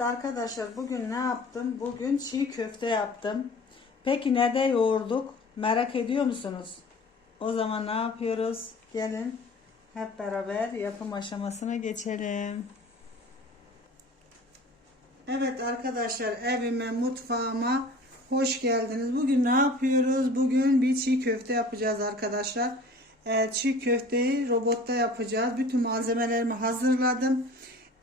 Evet arkadaşlar bugün ne yaptım? Bugün çiğ köfte yaptım. Peki ne de yoğurduk? Merak ediyor musunuz? O zaman ne yapıyoruz? Gelin hep beraber yapım aşamasına geçelim. Evet arkadaşlar evime, mutfağıma hoş geldiniz. Bugün ne yapıyoruz? Bugün bir çiğ köfte yapacağız arkadaşlar. Ee, çiğ köfteyi robotta yapacağız. Bütün malzemelerimi hazırladım.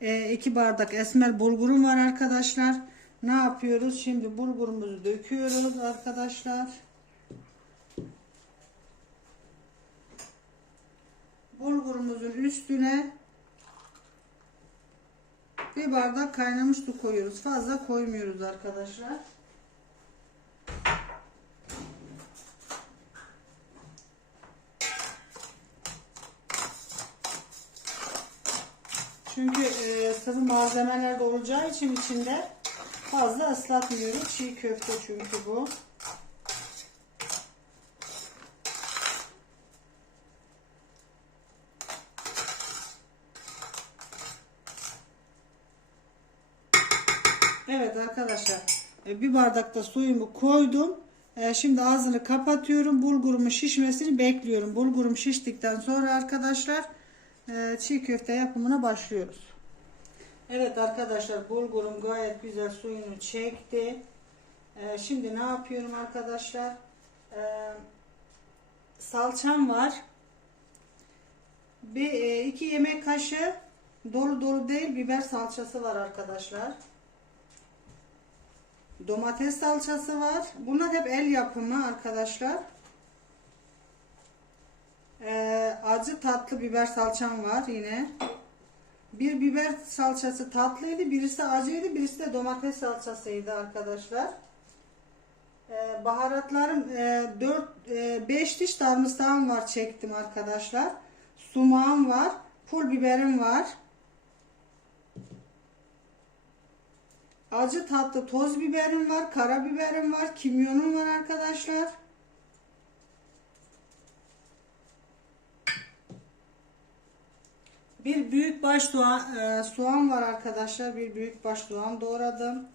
2 bardak esmer bulgurum var arkadaşlar. Ne yapıyoruz? Şimdi bulgurumuzu döküyoruz arkadaşlar. Bulgurumuzun üstüne bir bardak kaynamış su koyuyoruz. Fazla koymuyoruz arkadaşlar. Çünkü e, sıvı malzemeler de olacağı için içinde fazla ıslatmıyoruz. Çiğ köfte çünkü bu. Evet arkadaşlar e, bir bardakta suyumu koydum. E, Şimdi ağzını kapatıyorum. Bulgurumun şişmesini bekliyorum. Bulgurum şiştikten sonra arkadaşlar çiğ köfte yapımına başlıyoruz. Evet arkadaşlar bulgurum gayet güzel suyunu çekti. E, Şimdi ne yapıyorum arkadaşlar? Salçam var. Bir iki yemek kaşığı dolu dolu değil biber salçası var arkadaşlar. Domates salçası var. Bunlar hep el yapımı arkadaşlar. Ee, acı tatlı biber salçam var yine. Bir biber salçası tatlıydı. Birisi acıydı. Birisi de domates salçasıydı arkadaşlar. Ee, baharatlarım e, 4 e, 5 diş sarımsağım var çektim arkadaşlar. Sumağım var. Pul biberim var. Acı tatlı toz biberim var, karabiberim var, kimyonum var arkadaşlar. Bir büyük baş soğan, e, soğan var arkadaşlar. Bir büyük baş soğan doğradım.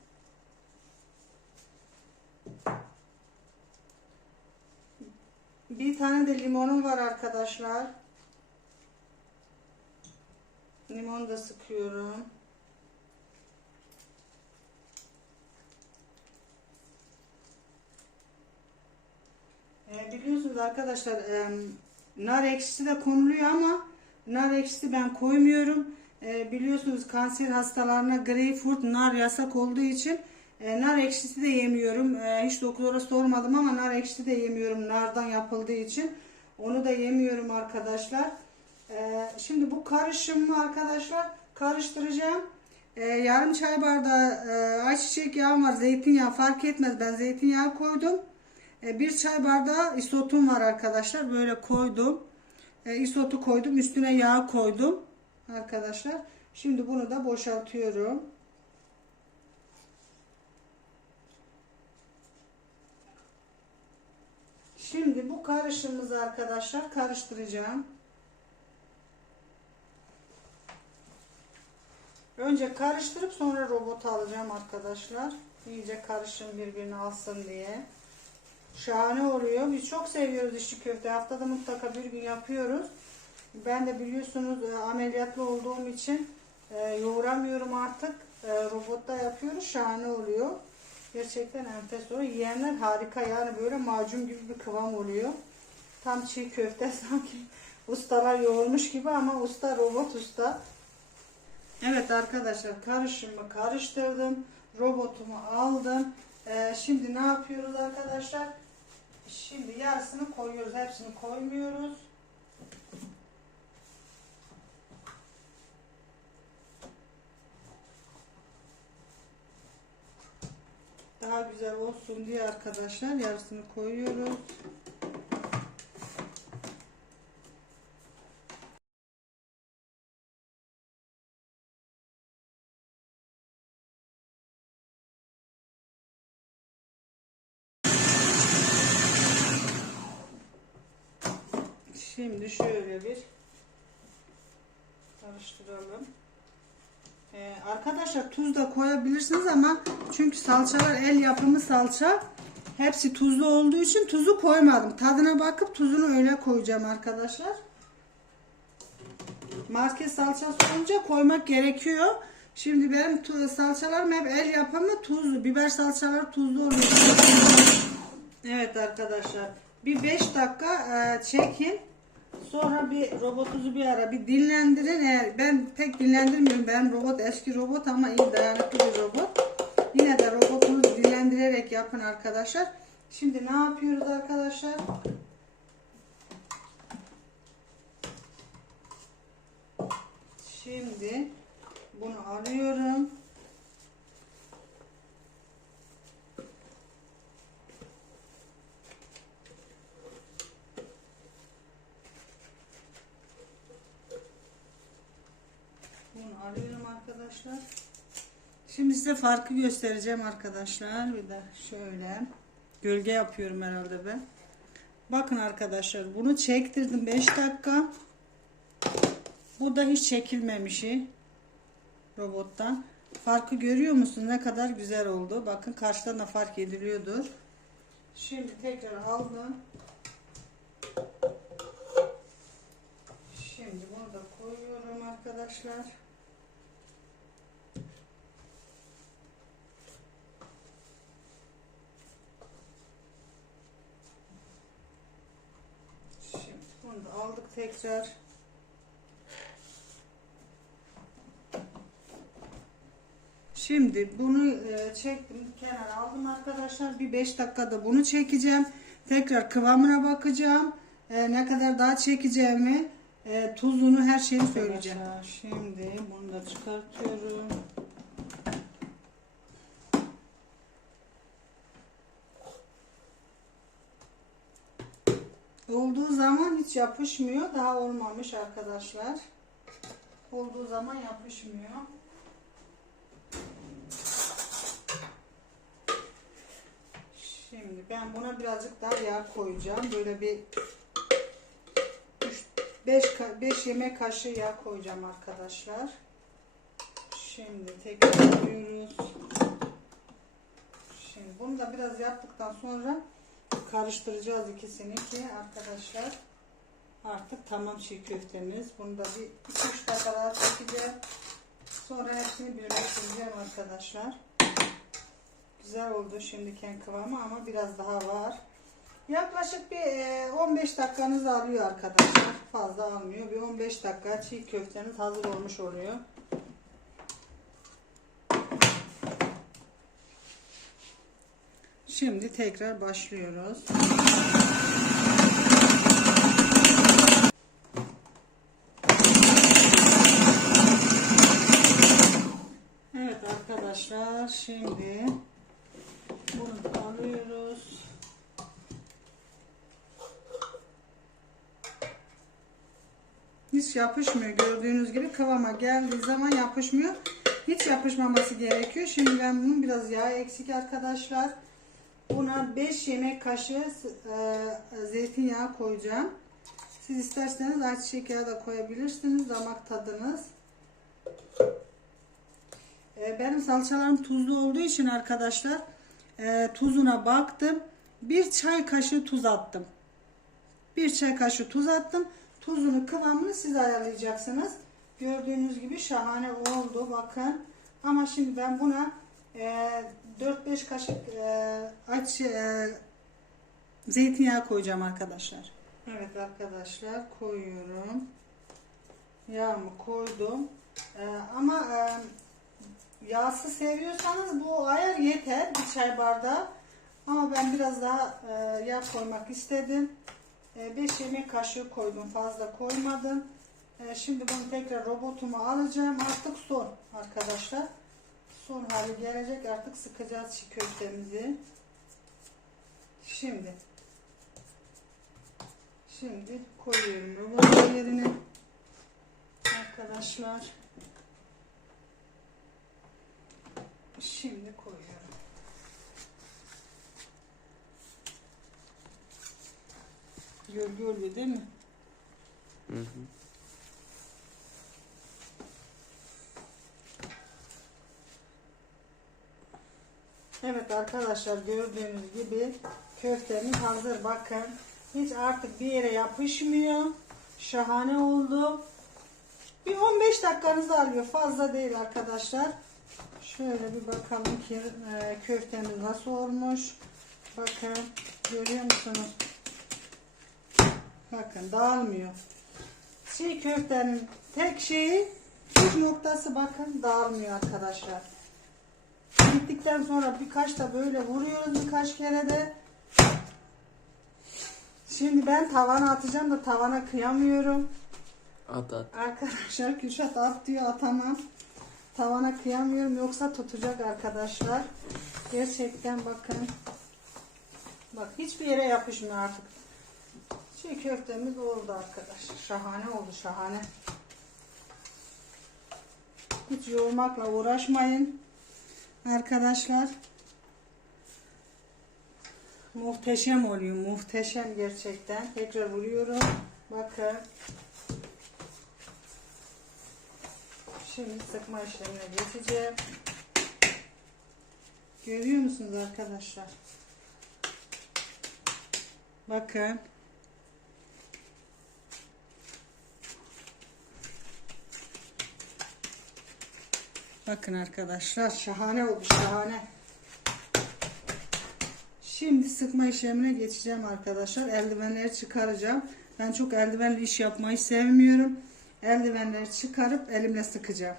Bir tane de limonum var arkadaşlar. Limon da sıkıyorum. E, biliyorsunuz arkadaşlar e, nar ekşisi de konuluyor ama nar ekşisi ben koymuyorum. E, biliyorsunuz kanser hastalarına greyfurt nar yasak olduğu için e, nar ekşisi de yemiyorum. E, hiç doktora sormadım ama nar ekşisi de yemiyorum nardan yapıldığı için. Onu da yemiyorum arkadaşlar. E, şimdi bu karışımı arkadaşlar karıştıracağım. E, yarım çay bardağı e, ayçiçek yağı var. Zeytinyağı fark etmez. Ben zeytinyağı koydum. E, bir çay bardağı isotum var arkadaşlar. Böyle koydum. E, isotu koydum. Üstüne yağ koydum. Arkadaşlar. Şimdi bunu da boşaltıyorum. Şimdi bu karışımımızı arkadaşlar karıştıracağım. Önce karıştırıp sonra robot alacağım arkadaşlar. İyice karışım birbirini alsın diye. Şahane oluyor. Biz çok seviyoruz içli köfte. Haftada mutlaka bir gün yapıyoruz. Ben de biliyorsunuz e, ameliyatlı olduğum için e, yoğuramıyorum artık. E, robotta yapıyoruz. Şahane oluyor. Gerçekten enfes oluyor. Yiyenler harika. Yani böyle macun gibi bir kıvam oluyor. Tam çiğ köfte sanki ustalar yoğurmuş gibi ama usta robot usta. Evet arkadaşlar karışımı karıştırdım. Robotumu aldım. Ee, şimdi ne yapıyoruz arkadaşlar? Şimdi yarısını koyuyoruz. Hepsini koymuyoruz. Daha güzel olsun diye arkadaşlar yarısını koyuyoruz. Şimdi şöyle bir karıştıralım. Ee, arkadaşlar tuz da koyabilirsiniz ama çünkü salçalar el yapımı salça. Hepsi tuzlu olduğu için tuzu koymadım. Tadına bakıp tuzunu öyle koyacağım arkadaşlar. Market salçası olunca koymak gerekiyor. Şimdi benim salçalarım hep el yapımı tuzlu. Biber salçaları tuzlu oluyor. Evet arkadaşlar. Bir 5 dakika e, çekin. Sonra bir robotunuzu bir ara bir dinlendirin. Eğer ben pek dinlendirmiyorum. Benim robot eski robot ama iyi dayanıklı bir robot. Yine de robotunuzu dinlendirerek yapın arkadaşlar. Şimdi ne yapıyoruz arkadaşlar? Şimdi bunu alıyorum. Bunu alıyorum arkadaşlar. Şimdi size farkı göstereceğim arkadaşlar. Bir de şöyle gölge yapıyorum herhalde ben. Bakın arkadaşlar bunu çektirdim 5 dakika. Bu da hiç çekilmemişi robottan. Farkı görüyor musun? Ne kadar güzel oldu. Bakın karşıdan da fark ediliyordur. Şimdi tekrar aldım. Şimdi bunu da koyuyorum arkadaşlar. Şimdi bunu da aldık tekrar. Şimdi bunu e, çektim kenara aldım arkadaşlar. Bir 5 dakikada bunu çekeceğim. Tekrar kıvamına bakacağım. E, ne kadar daha çekeceğimi, e, tuzunu her şeyini söyleyeceğim. Şimdi bunu da çıkartıyorum. Olduğu zaman hiç yapışmıyor. Daha olmamış arkadaşlar. Olduğu zaman yapışmıyor. Şimdi ben buna birazcık daha yağ koyacağım. Böyle bir 5 5 yemek kaşığı yağ koyacağım arkadaşlar. Şimdi tekrar yapıyoruz. Şimdi bunu da biraz yaptıktan sonra karıştıracağız ikisini ki arkadaşlar artık tamam çiğ köftemiz. Bunu da bir 2-3 dakika daha çekeceğim. Sonra hepsini birleştireceğim arkadaşlar. Güzel oldu şimdiki kıvamı ama biraz daha var. Yaklaşık bir e, 15 dakikanızı alıyor arkadaşlar. Fazla almıyor. Bir 15 dakika çiğ köfteniz hazır olmuş oluyor. Şimdi tekrar başlıyoruz. Evet arkadaşlar şimdi bunu alıyoruz. Hiç yapışmıyor gördüğünüz gibi kıvama geldiği zaman yapışmıyor. Hiç yapışmaması gerekiyor. Şimdi ben bunun biraz yağ eksik arkadaşlar. Buna 5 yemek kaşığı e, zeytinyağı koyacağım. Siz isterseniz ayçiçek yağı da koyabilirsiniz. Damak tadınız. E, benim salçalarım tuzlu olduğu için arkadaşlar e, tuzuna baktım. Bir çay kaşığı tuz attım. Bir çay kaşığı tuz attım. Tuzunu kıvamını siz ayarlayacaksınız. Gördüğünüz gibi şahane oldu bakın. Ama şimdi ben buna e, 4-5 kaşık e, aç e, zeytinyağı koyacağım arkadaşlar. Evet arkadaşlar koyuyorum. Yağımı koydum. E, ama e, yağsız seviyorsanız bu ayar yeter bir çay bardağı. Ama ben biraz daha e, yağ koymak istedim. 5 yemek kaşığı koydum. Fazla koymadım. E, şimdi bunu tekrar robotuma alacağım. Artık son arkadaşlar. Son hali gelecek. Artık sıkacağız çiğ köftemizi. Şimdi şimdi koyuyorum robotun yerine. Arkadaşlar. Şimdi koyuyorum. Gölge oluyor değil mi? Hı hı. Evet arkadaşlar gördüğünüz gibi köftemiz hazır. Bakın hiç artık bir yere yapışmıyor. Şahane oldu. Bir 15 dakikanızı alıyor. Fazla değil arkadaşlar. Şöyle bir bakalım ki e, köftemiz nasıl olmuş. Bakın görüyor musunuz? Bakın dağılmıyor. Çiğ köftenin tek şeyi püf noktası bakın dağılmıyor arkadaşlar. Bittikten sonra birkaç da böyle vuruyoruz birkaç kere de. Şimdi ben tavana atacağım da tavana kıyamıyorum. At at. Arkadaşlar Kürşat at diyor atamam. Tavana kıyamıyorum yoksa tutacak arkadaşlar. Gerçekten bakın. Bak hiçbir yere yapışmıyor artık. Çiğ köftemiz oldu arkadaşlar. Şahane oldu şahane. Hiç yoğurmakla uğraşmayın. Arkadaşlar. Muhteşem oluyor. Muhteşem gerçekten. Tekrar vuruyorum. Bakın. Şimdi sıkma işlemine geçeceğim. Görüyor musunuz arkadaşlar? Bakın. Bakın arkadaşlar şahane oldu şahane. Şimdi sıkma işlemine geçeceğim arkadaşlar. Eldivenleri çıkaracağım. Ben çok eldivenli iş yapmayı sevmiyorum. Eldivenleri çıkarıp elimle sıkacağım.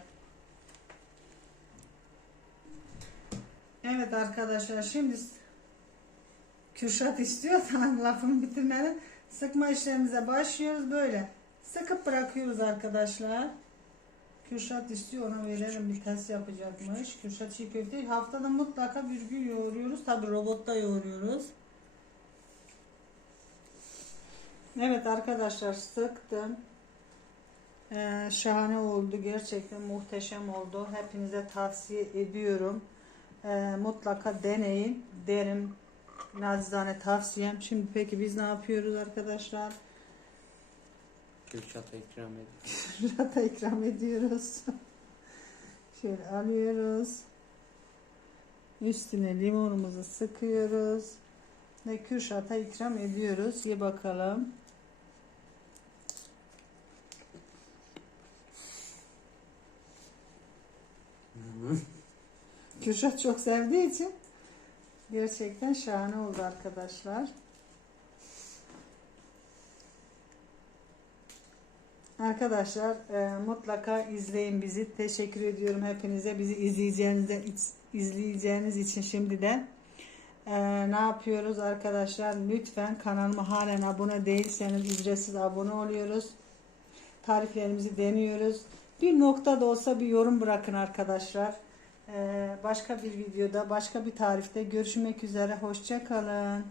Evet arkadaşlar şimdi Kürşat istiyor tamam lafımı bitirmeden sıkma işlemimize başlıyoruz böyle. Sıkıp bırakıyoruz arkadaşlar. Kürşat istiyor ona verelim bir test yapacakmış. Kürşat çiğ köfte haftada mutlaka bir gün yoğuruyoruz. Tabi robotta yoğuruyoruz. Evet arkadaşlar sıktım. Ee, şahane oldu. Gerçekten muhteşem oldu. Hepinize tavsiye ediyorum. Ee, mutlaka deneyin derim. Nacizane tavsiyem. Şimdi peki biz ne yapıyoruz arkadaşlar? Kürşat'a ikram edin. Rata ikram ediyoruz. Şöyle alıyoruz. Üstüne limonumuzu sıkıyoruz. Ve Kürşat'a ikram ediyoruz. Ye bakalım. Kürşat çok sevdiği için gerçekten şahane oldu arkadaşlar. Arkadaşlar e, mutlaka izleyin bizi. Teşekkür ediyorum hepinize. Bizi izleyeceğiniz, izleyeceğiniz için şimdiden. E, ne yapıyoruz arkadaşlar? Lütfen kanalıma halen abone değilseniz ücretsiz abone oluyoruz. Tariflerimizi deniyoruz. Bir nokta da olsa bir yorum bırakın arkadaşlar. E, başka bir videoda, başka bir tarifte görüşmek üzere. Hoşçakalın.